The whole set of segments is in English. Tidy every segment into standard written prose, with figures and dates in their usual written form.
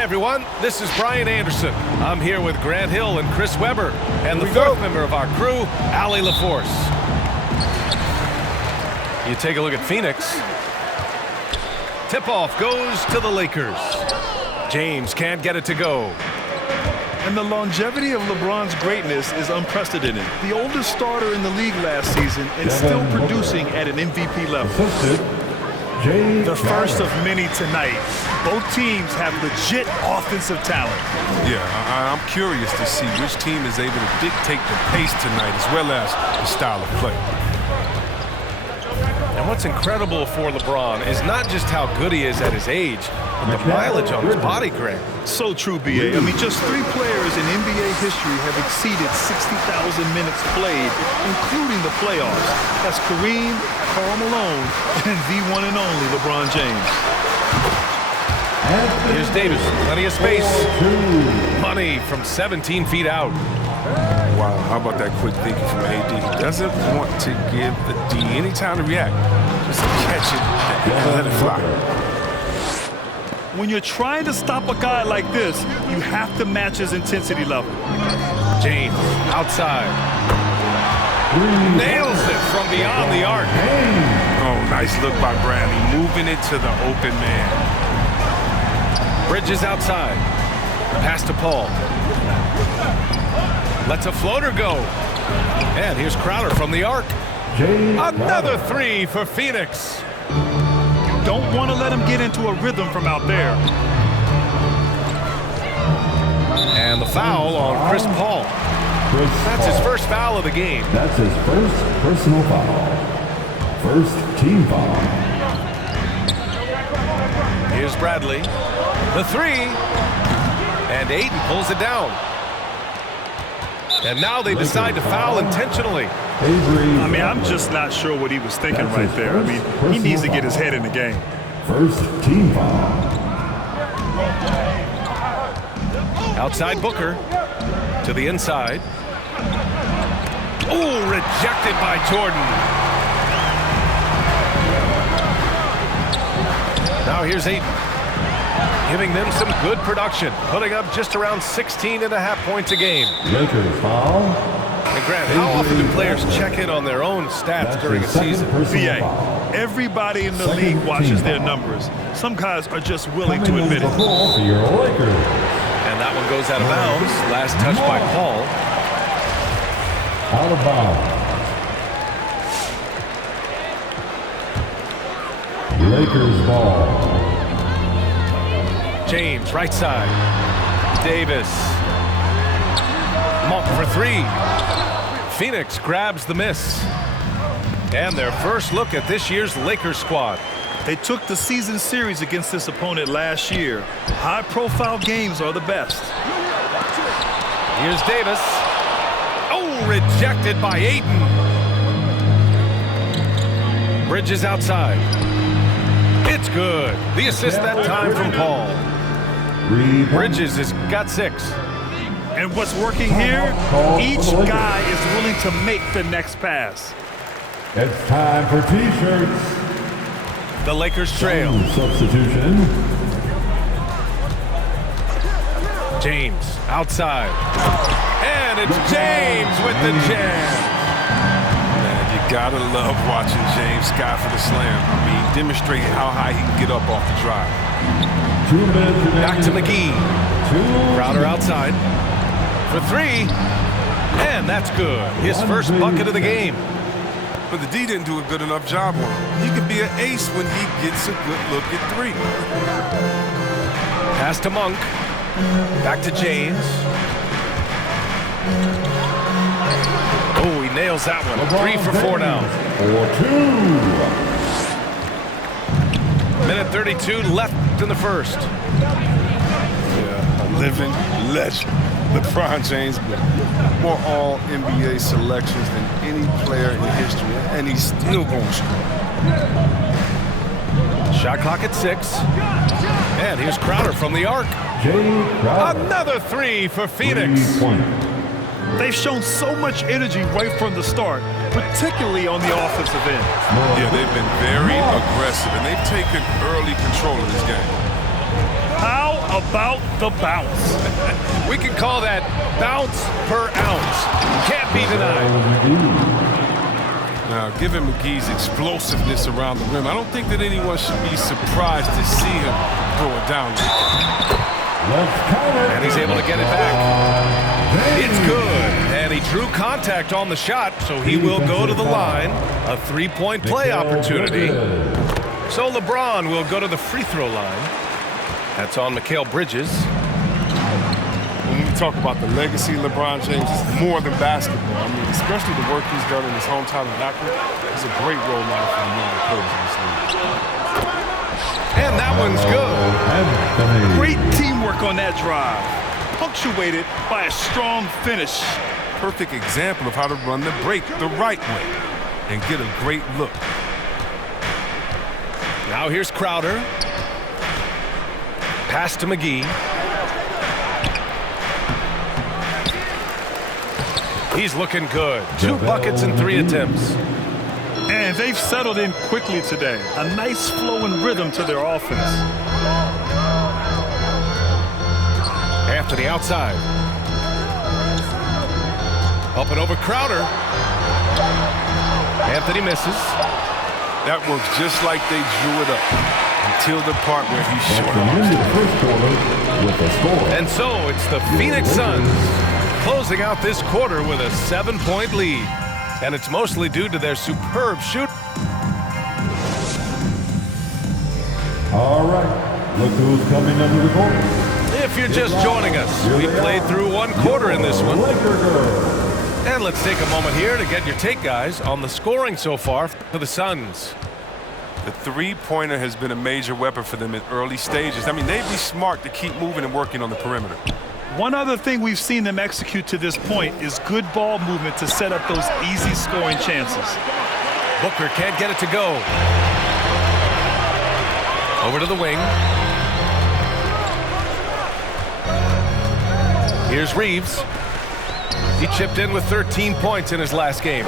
Hi, everyone. This is Brian Anderson. I'm here with Grant Hill and Chris Webber, and the fourth member of our crew, Allie LaForce. You take a look at Phoenix. Tip-off goes to the Lakers. James can't get it to go. And the longevity of LeBron's greatness is unprecedented. The oldest starter in the league last season and still producing at an MVP level. The first of many tonight. Both teams have legit offensive talent. Yeah, I'm curious to see which team is able to dictate the pace tonight as well as the style of play. And what's incredible for LeBron is not just how good he is at his age, but the mileage on his body, Grant. So true, B.A. I mean, just 3 players in NBA history have exceeded 60,000 minutes played, including the playoffs. That's Kareem, Karl Malone, and the one and only LeBron James. Here's Davis, plenty of space. Money from 17 feet out. Wow, how about that quick thinking from AD? He doesn't want to give the D any time to react. Just catch it and let it fly. When you're trying to stop a guy like this, you have to match his intensity level. James, outside. Nails it from beyond the arc. Oh, nice look by Bradley, moving it to the open man. Bridges outside. Pass to Paul. Lets a floater go. And here's Crowder from the arc. Another 3 for Phoenix. Don't want to let him get into a rhythm from out there. And the foul on Chris Paul. That's his first foul of the game. That's his first personal foul. First team foul. Here's Bradley. The 3. And Ayton pulls it down. And now they decide to foul intentionally. I mean, I'm just not sure what he was thinking right there. I mean, he needs to get his head in the game. First team foul. Outside Booker. To the inside. Oh, rejected by Jordan. Now here's Ayton. Giving them some good production. Putting up just around 16.5 points a game. Lakers foul. And Grant, how often do players check in on their own stats during a season? BA, everybody in the league watches their numbers. Some guys are just willing to admit it. And that one goes out of bounds. Last touch by Paul. Out of bounds. Lakers ball. James, right side. Davis. Monk for 3. Phoenix grabs the miss. And their first look at this year's Lakers squad. They took the season series against this opponent last year. High-profile games are the best. Here's Davis. Oh, rejected by Ayton. Bridges outside. It's good. The assist that time from Paul. Bridges has got 6. And what's working here? Each guy is willing to make the next pass. It's time for T-shirts. The Lakers trail. Substitution. James outside. And it's James with the jam. Man, you gotta love watching James Scott for the slam. I mean, demonstrating how high he can get up off the drive. Back to McGee. Crowder outside. For 3. And that's good. His first bucket of the game. But the D didn't do a good enough job on him. He can be an ace when he gets a good look at 3. Pass to Monk. Back to James. Oh, he nails that one. 3 for 4 now. 4-2. Minute 32 left in the first. Yeah, a living legend. LeBron James with more all-NBA selections than any player in history, and he's still going strong. Shot clock at 6. And here's Crowder from the arc. Another 3 for Phoenix. They've shown so much energy right from the start, particularly on the offensive end. Yeah, they've been very aggressive, and they've taken early control of this game. How about the bounce. We can call that bounce per ounce. Can't be denied. Now, given McGee's explosiveness around the rim, I don't think that anyone should be surprised to see him throw it down. And he's able to get it back. It's good. And he drew contact on the shot, so he will go to the line. A three-point play opportunity. So LeBron will go to the free throw line. That's on Mikal Bridges. When we talk about the legacy of LeBron James, it's more than basketball. I mean, especially the work he's done in his hometown of Akron. He's a great role model for the young players in this league. And that one's good. Great teamwork on that drive, punctuated by a strong finish. Perfect example of how to run the break the right way and get a great look. Now here's Crowder. Pass to McGee. He's looking good. 2 buckets in 3 attempts. And they've settled in quickly today. A nice flow and rhythm to their offense. Anthony outside. Up and over Crowder. Anthony misses. That works just like they drew it up until the part where he short. And so it's the Phoenix Suns closing out this quarter with a 7-point lead. And it's mostly due to their superb shoot. All right, look who's coming under the court. If you're just joining us, we played through 1 quarter in this one. And let's take a moment here to get your take, guys, on the scoring so far for the Suns. The three-pointer has been a major weapon for them in early stages. I mean, they'd be smart to keep moving and working on the perimeter. One other thing we've seen them execute to this point is good ball movement to set up those easy scoring chances. Booker can't get it to go. Over to the wing. Here's Reeves. He chipped in with 13 points in his last game.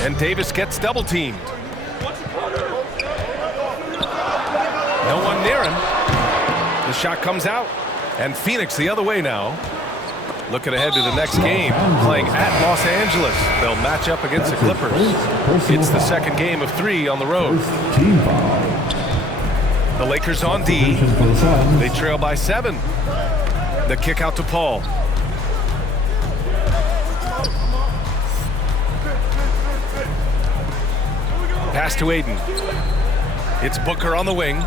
And Davis gets double-teamed. No one near him. The shot comes out. And Phoenix the other way now. Looking ahead to the next game, playing at Los Angeles. They'll match up against the Clippers. It's the second game of 3 on the road. The Lakers on D. They trail by 7. The kick out to Paul. Pass to Aiden. It's Booker on the wing.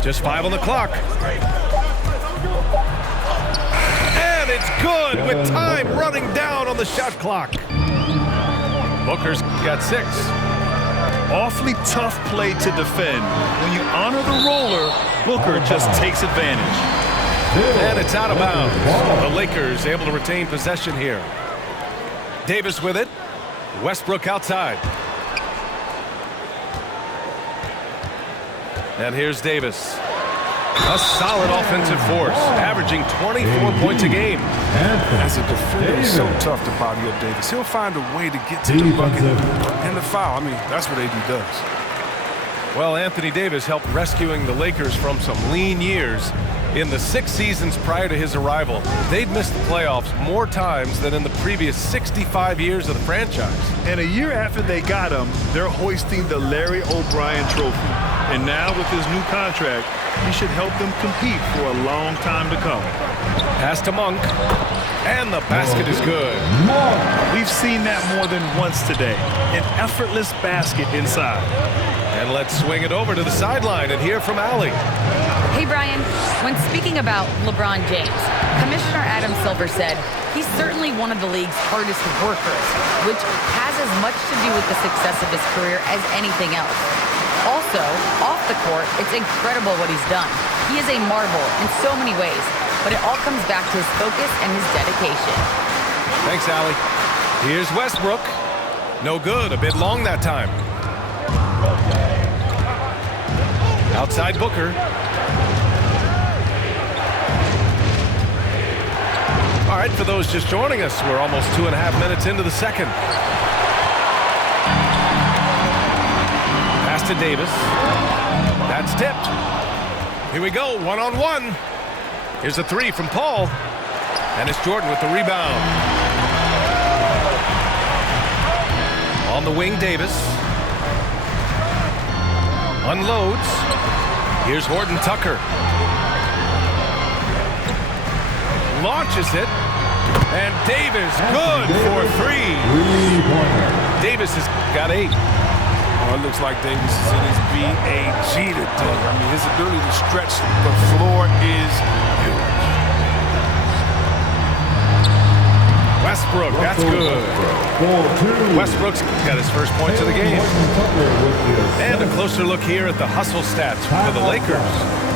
Just 5 on the clock. And it's good with time running down on the shot clock. Booker's got 6. Awfully tough play to defend. When you honor the roller, Booker just takes advantage. And it's out of bounds. The Lakers able to retain possession here. Davis with it. Westbrook outside. And here's Davis. A solid offensive force, averaging 24 points a game. As a defender, it's so tough to body up Davis. He'll find a way to get to the bucket and the foul. I mean, that's what AD does. Well, Anthony Davis helped rescuing the Lakers from some lean years. In the 6 seasons prior to his arrival, they'd missed the playoffs more times than in the previous 65 years of the franchise. And a year after they got him, they're hoisting the Larry O'Brien Trophy. And now with his new contract, he should help them compete for a long time to come. Pass to Monk. And the basket is good. We've seen that more than once today. An effortless basket inside. And let's swing it over to the sideline and hear from Allie. Hey, Brian. When speaking about LeBron James, Commissioner Adam Silver said he's certainly one of the league's hardest workers, which has as much to do with the success of his career as anything else. Also, off the court, it's incredible what he's done. He is a marvel in so many ways, but it all comes back to his focus and his dedication. Thanks, Allie. Here's Westbrook. No good, a bit long that time. Outside Booker. All right, for those just joining us, we're almost 2.5 minutes into the second. Pass to Davis. That's tipped. Here we go, 1-on-1. Here's a three from Paul. And it's Jordan with the rebound. On the wing, Davis. Unloads. Here's Horton Tucker. Launches it. And Davis, good for three. Davis has got 8. Oh, it looks like Davis is in his BAG today. I mean, his ability to stretch the floor is huge. Westbrook, that's good. Westbrook's got his first points of the game. And a closer look here at the hustle stats for the Lakers.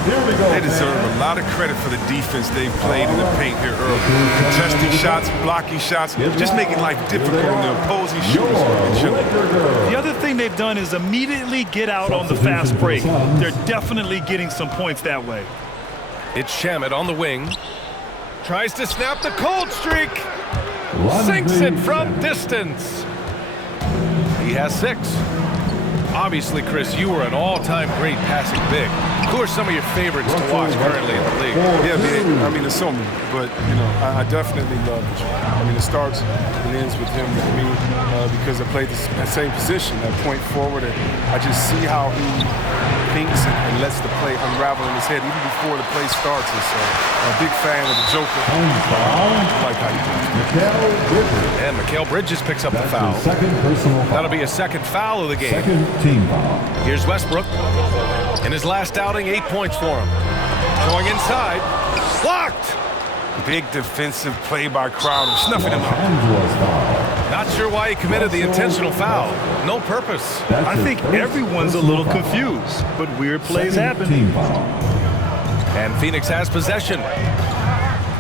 They deserve a lot of credit for the defense they've played in the paint here early. Contesting shots, blocking shots, just making life difficult on the opposing shooters. The other thing they've done is immediately get out on the fast break. They're definitely getting some points that way. It's Shamet on the wing. Tries to snap the cold streak. Sinks it from distance. He has 6. Obviously, Chris, you were an all-time great passing big. Who are some of your favorites to watch currently in the league? Yeah, I mean, there's so many, but, you know, I definitely love it. I mean, it starts and ends with him with me because I played that same position, that point forward, and I just see how he thinks and lets the play unravel in his head even before the play starts. And so I'm a big fan of the Joker. I like how he plays. And Mikal Bridges picks up the foul. That'll be a second foul of the game. Second team foul. Here's Westbrook. In his last outing, 8 points for him. Going inside. Blocked! Big defensive play by Crowder, snuffing him out. Not sure why he committed the intentional foul. No purpose. I think everyone's a little confused, but weird plays happen. Team foul. And Phoenix has possession.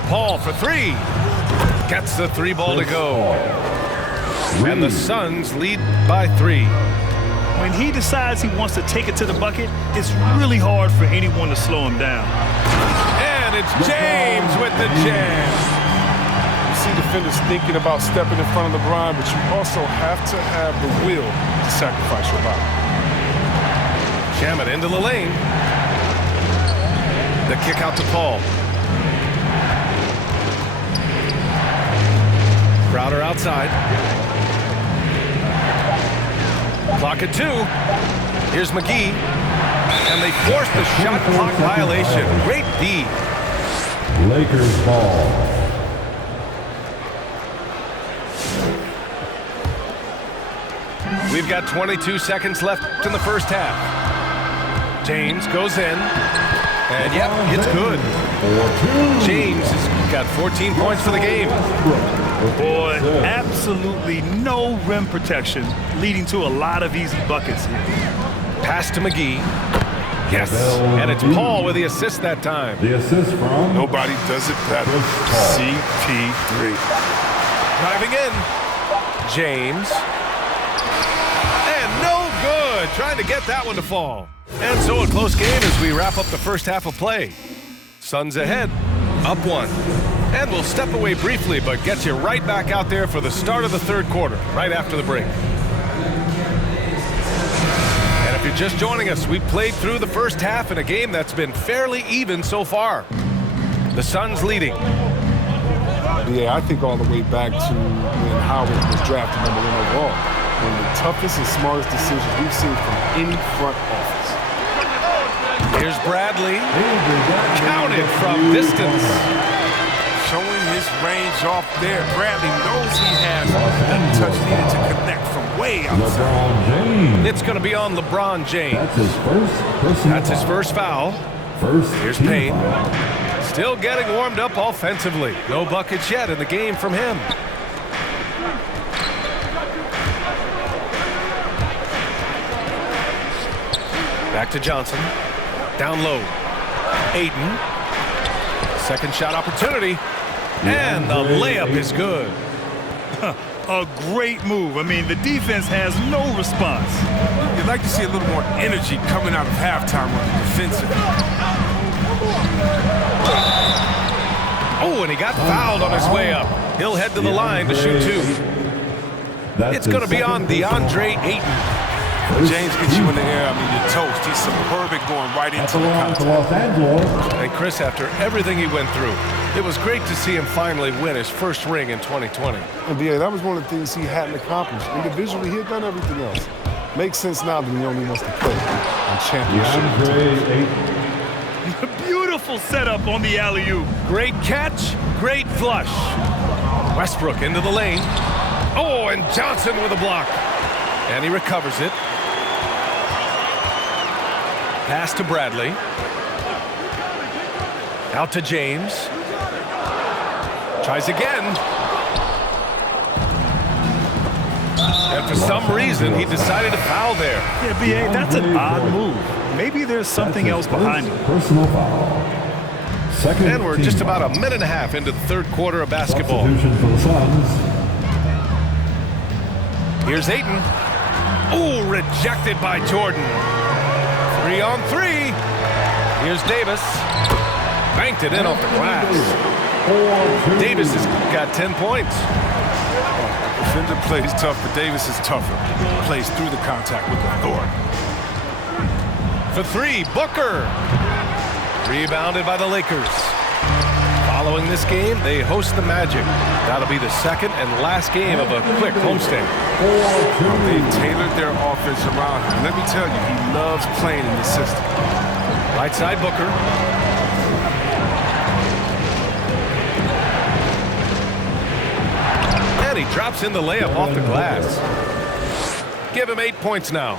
Paul for 3. Gets the 3 ball to go. And the Suns lead by 3. When he decides he wants to take it to the bucket, it's really hard for anyone to slow him down. And it's James with the jam. You see defenders thinking about stepping in front of LeBron, but you also have to have the will to sacrifice your body. Shamet into the lane. The kick out to Paul. Crowder outside. Clock at 2. Here's McGee. And they force the shot clock violation. Great D. Lakers ball. We've got 22 seconds left in the first half. James goes in. And yep, it's good. James has got 14 points for the game. Boy, absolutely no rim protection, leading to a lot of easy buckets here. Pass to McGee. Yes, and it's Paul with the assist that time. The assist from Nobody does it better. CP3. Driving in. James. And no good. Trying to get that one to fall. And so a close game as we wrap up the first half of play. Suns ahead, up 1. And we'll step away briefly, but get you right back out there for the start of the third quarter, right after the break. And if you're just joining us, we played through the first half in a game that's been fairly even so far. The Suns leading. Yeah, I think all the way back to when Howard was drafted #1 overall. One of the toughest and smartest decisions we've seen from any front office. Here's Bradley. Counted from distance. Showing his range off there. Bradley knows he has that touch needed to connect from way outside. LeBron James. It's going to be on LeBron James. That's his first foul. Here's Payne. Still getting warmed up offensively. No buckets yet in the game from him. Back to Johnson. Down low. Ayton. Second shot opportunity. And the layup is good. A great move. I mean, the defense has no response. You'd like to see a little more energy coming out of halftime on the defensive. Oh, and he got fouled on his way up. He'll head to the line to shoot 2. It's going to be on DeAndre Ayton. James gets you in the air, I mean, you're toast. He's superb at going right into the contact. Los Angeles. And Chris, after everything he went through, it was great to see him finally win his first ring in 2020. NBA, that was one of the things he hadn't accomplished. Individually, he had done everything else. Makes sense now that he only wants to play on championship. Beautiful setup on the alley-oop. Great catch, great flush. Westbrook into the lane. Oh, and Johnson with a block. And he recovers it. Pass to Bradley. Out to James. Tries again. And for some reason, he decided to foul there. Yeah, B.A., that's an odd move. Maybe there's something else behind it. Personal foul. Second And we're just about a minute and a half into the third quarter of basketball. Substitution for the Suns. Here's Ayton. Ooh, rejected by Jordan. 3 on 3. Here's Davis. Banked it in off the glass. Davis has got 10 points. Defender plays tough, but Davis is tougher. Plays through the contact with authority. For 3, Booker. Rebounded by the Lakers. Following this game, they host the Magic. That'll be the second and last game of a quick homestand. They've tailored their offense around him. Let me tell you, he loves playing in the system. Right side, Booker. And he drops in the layup off the glass. Give him 8 points now.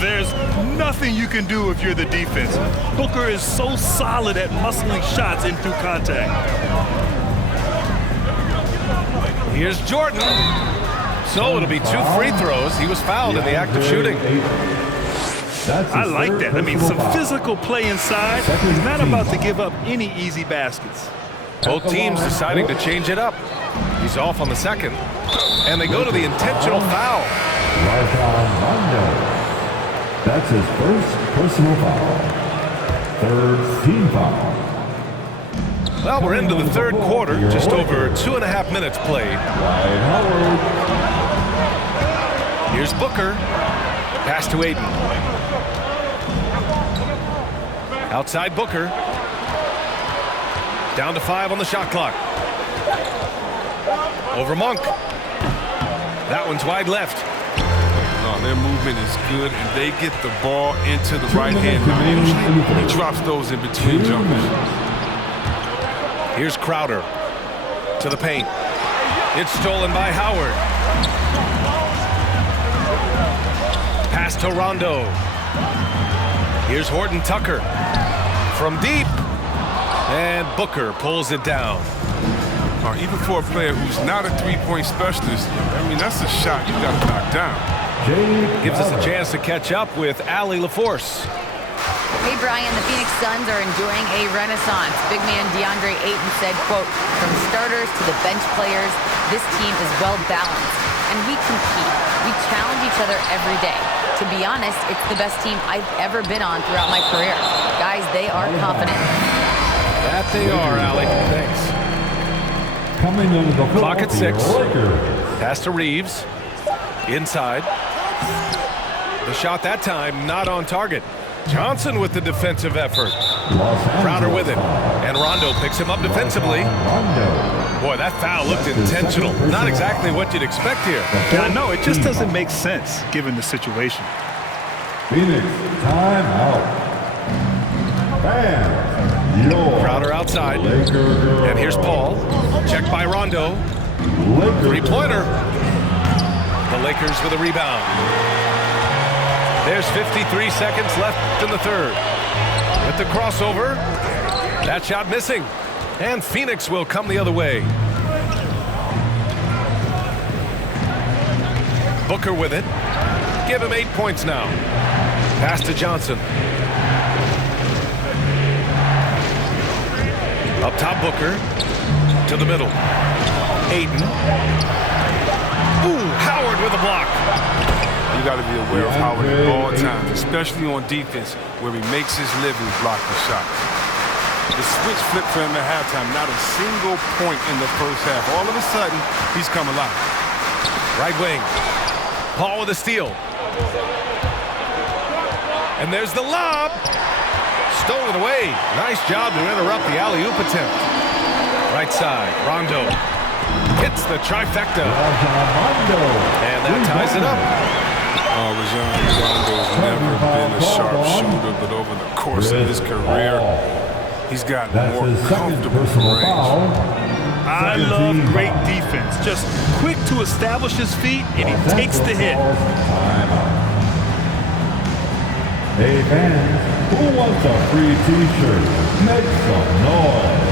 There's nothing you can do if you're the defense. Booker is so solid at muscling shots in through contact. Here's Jordan. So it'll be 2 free throws. He was fouled in the act of shooting. I like that. I mean, some physical play inside. He's not about to give up any easy baskets. Both teams deciding to change it up. He's off on the second. And they go to the intentional foul. Rondo. That's his first personal foul. Third team foul. Well, we're into the third quarter. Just over 2.5 minutes played. Here's Booker. Pass to Ayton. Outside Booker. Down to 5 on the shot clock. Over Monk. That one's wide left. No, their movement is good, and they get the ball into the right hand. Now, usually, he drops those in between jumpers. Here's Crowder to the paint. It's stolen by Howard. Pass to Rondo. Here's Horton Tucker from deep. And Booker pulls it down. Even for a player who's not a three-point specialist, I mean, that's a shot you got to knock down. Gives us a chance to catch up with Allie LaForce. Hey, Brian, the Phoenix Suns are enjoying a renaissance. Big man DeAndre Ayton said, quote, "From starters to the bench players, this team is well-balanced, and we compete. We challenge each other every day. To be honest, it's the best team I've ever been on throughout my career. Guys, they are confident." That they are, Allie. Thanks. Coming into the Clock at 6. Lakers. Pass to Reeves. Inside. The shot that time not on target. Johnson with the defensive effort. Crowder with it. And Rondo picks him up defensively. Boy, that foul looked intentional. Not exactly what you'd expect here. Yeah, no, it just doesn't make sense given the situation. Phoenix, time out. Bam. Crowder outside. And here's Paul. Checked by Rondo. Three-pointer. The Lakers with a rebound. There's 53 seconds left in the third. With the crossover. That shot missing. And Phoenix will come the other way. Booker with it. Give him 8 points now. Pass to Johnson. Up top, Booker. To the middle. Ayton. Ooh, Howard with a block. You got to be aware of Howard at all times, especially on defense, where he makes his living blocking shots. The switch flipped for him at halftime. Not a single point in the first half. All of a sudden, he's come alive. Right wing. Paul with a steal. And there's the lob. Stolen away. Nice job to interrupt the alley-oop attempt. Right side, Rondo hits the trifecta. And that ties it up. Rajon Rondo's never been a sharpshooter, but over the course of his career, he's gotten more comfortable from range. I love great defense. Just quick to establish his feet, and he takes the hit. Hey fans, who wants a free t-shirt? Make some noise.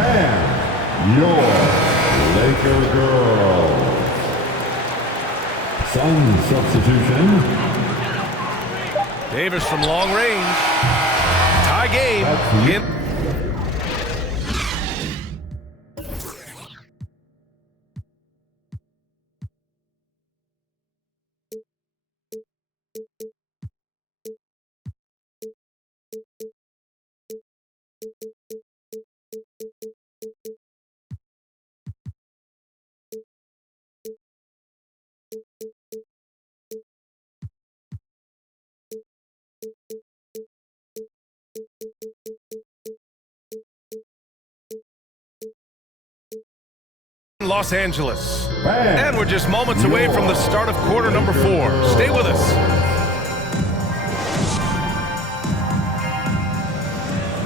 And your Laker girls. Sun substitution. Davis from long range. Tie game. Los Angeles. And we're just moments away from the start of quarter number 4. Stay with us.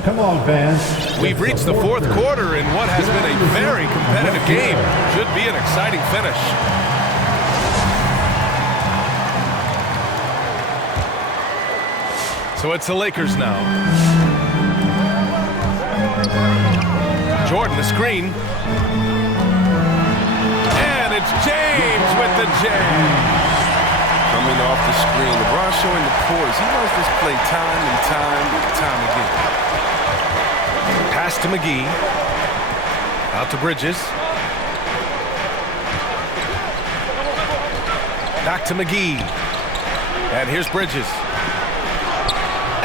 Come on, fans. We've reached the 4th quarter in what has been a very competitive game. Should be an exciting finish. So it's the Lakers now. Jordan, the screen. And it's James with the jam. Coming off the screen, LeBron showing the poise. He runs this play time and time again. Pass to McGee. Out to Bridges. Back to McGee. And here's Bridges.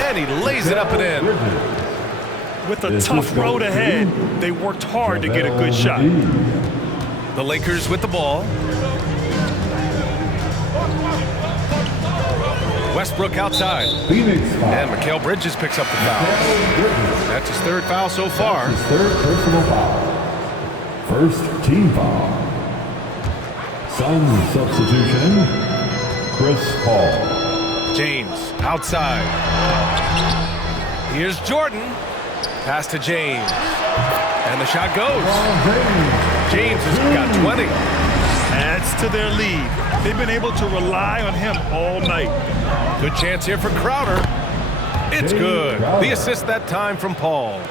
And he lays it up and in. With a tough road ahead, they worked hard to get a good shot. The Lakers with the ball. Westbrook outside. And Mikal Bridges picks up the foul. That's his 3rd foul so far. His 3rd personal foul. 1st team foul. Sun substitution. Chris Paul. James outside. Here's Jordan. Pass to James. And the shot goes. James has got 20. Adds to their lead. They've been able to rely on him all night. Good chance here for Crowder. It's good. The assist that time from Paul.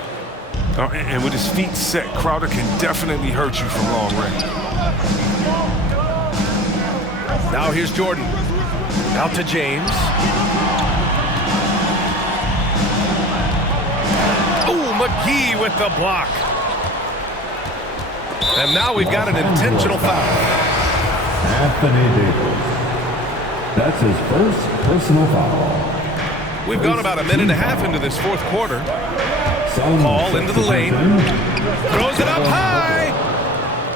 And with his feet set, Crowder can definitely hurt you from long range. Now here's Jordan. Out to James. Ooh, McGee with the block. And now we've got an intentional foul. Anthony Davis. That's his 1st personal foul. We've gone about a minute and a half into this 4th quarter. Paul into the lane. Throws it up high.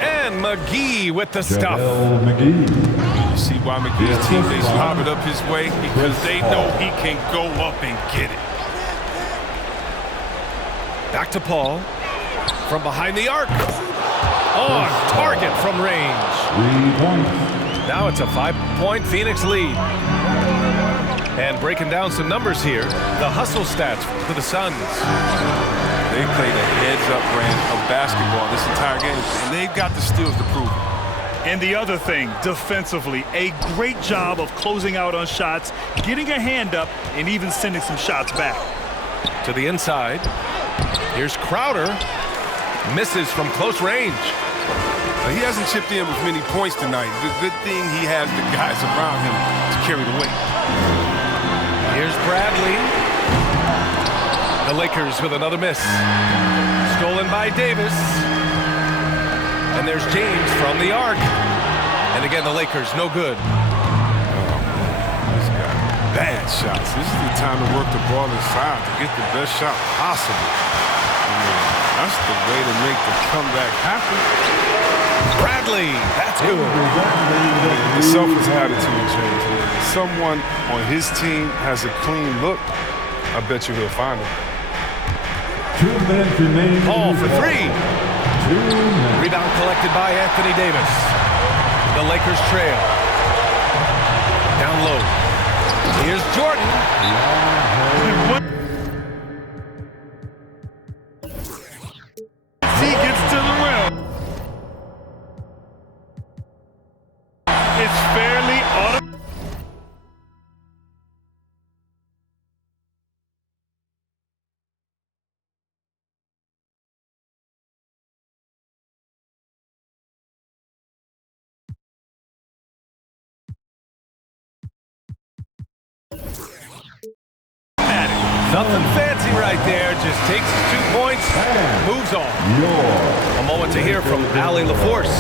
And McGee with the stuff. You see why McGee's teammates lob it up his way? Because they know he can go up and get it. Back to Paul. From behind the arc. On target from range. 3 points. Now it's a 5-point Phoenix lead. And breaking down some numbers here, the hustle stats for the Suns. They played a heads-up brand of basketball this entire game, and they've got the steals to prove it. And the other thing, defensively, a great job of closing out on shots, getting a hand up, and even sending some shots back. To the inside. Here's Crowder. Misses from close range. He hasn't chipped in with many points tonight. Good thing he has the guys around him to carry the weight. Here's Bradley. The Lakers with another miss. Stolen by Davis. And there's James from the arc. And again, the Lakers, no good. He's got bad shots. This is the time to work the ball inside to get the best shot possible. That's the way to make the comeback happen. Bradley, that's good. The selfless attitude change. If someone on his team has a clean look, I bet you he'll find it. 2 minutes remaining. Paul for three. 2 minutes. Rebound collected by Anthony Davis. The Lakers trail. Down low. Here's Jordan. He gets to the rim. It's fairly automatic. Nothing fancy right there. Just takes his 2 points, moves on. A moment to hear from Allie LaForce.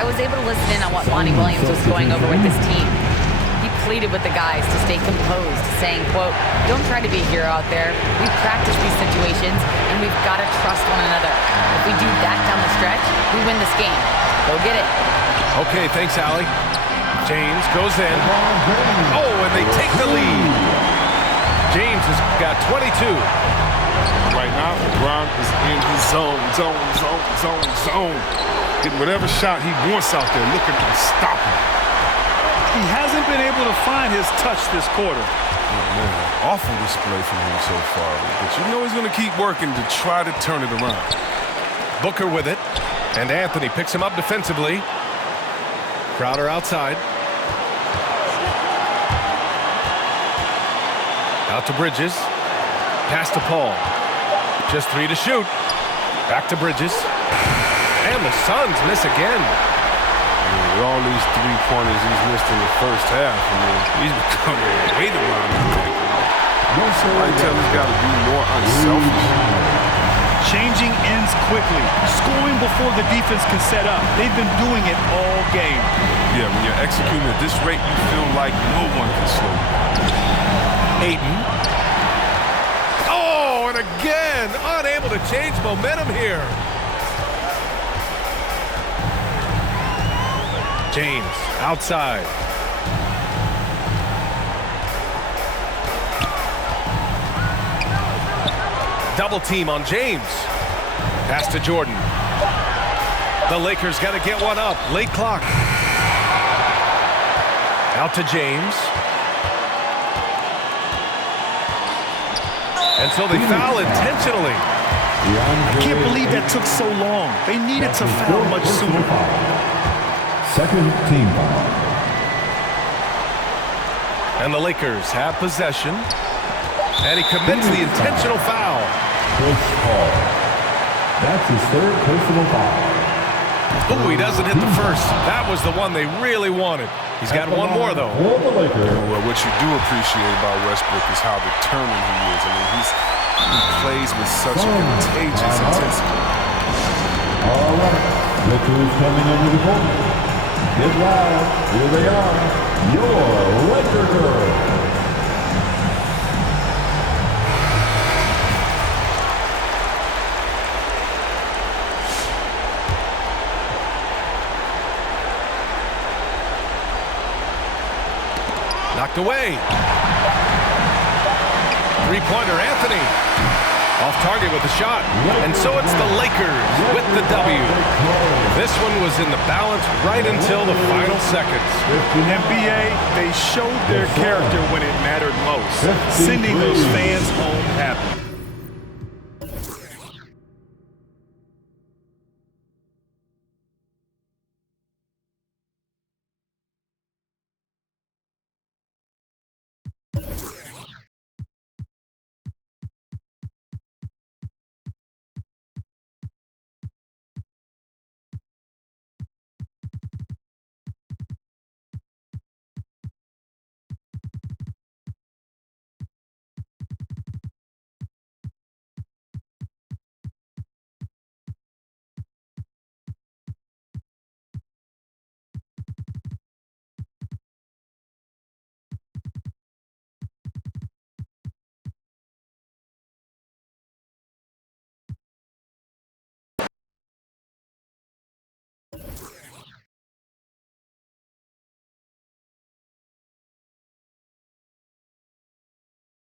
I was able to listen in on what Monty Williams was going over with his team. He pleaded with the guys to stay composed, saying, quote, "Don't try to be a hero out there. We've practiced these situations, and we've got to trust one another. If we do that down the stretch, we win this game. Go get it." Okay, thanks, Allie. James goes in. Oh, and they take the lead. James has got 22. Right now, LeBron is in his zone. Getting whatever shot he wants out there, looking to stop him. He hasn't been able to find his touch this quarter. Oh, man, awful display from him so far. But you know he's going to keep working to try to turn it around. Booker with it. And Anthony picks him up defensively. Crowder outside. Out to Bridges. Pass to Paul. Just 3 to shoot. Back to Bridges. And the Suns miss again. With all these three-pointers he's missed in the first half, he's becoming a weight around the neck. I tell he's got to be more unselfish. Changing ends quickly. Scoring before the defense can set up. They've been doing it all game. Yeah, when you're executing at this rate, you feel like no one can slow you down. Ayton. Oh, and again, unable to change momentum here. James outside. Double team on James. Pass to Jordan. The Lakers got to get one up. Late clock. Out to James. And so they foul intentionally. I can't believe that took so long. They needed to foul much sooner. Second team foul. And the Lakers have possession. And he commits the intentional foul. Chris Paul. That's his third personal foul. Oh, he doesn't hit the first. That was the one they really wanted. He's got one more, though. Well, what you do appreciate about Westbrook is how determined he is. I mean, he plays with such contagious intensity. All right, look who's coming over the court. Get loud. Here they are, your Laker girls. Knocked away. Three-pointer, Anthony. Off target with the shot. And so it's the Lakers with the W. This one was in the balance right until the final seconds. NBA, they showed their character when it mattered most, sending those fans home happy.